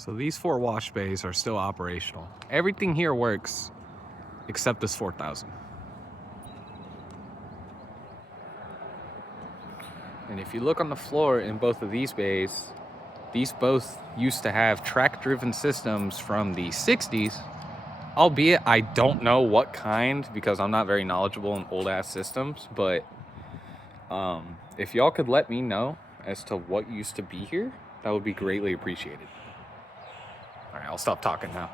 So these 4 wash bays are still operational. Everything here works except this 4000. And if you look on the floor in both of these bays, these both used to have track-driven systems from the 60s, albeit I don't know what kind because I'm not very knowledgeable in old-ass systems, but if y'all could let me know as to what used to be here, that would be greatly appreciated. All right, I'll stop talking now.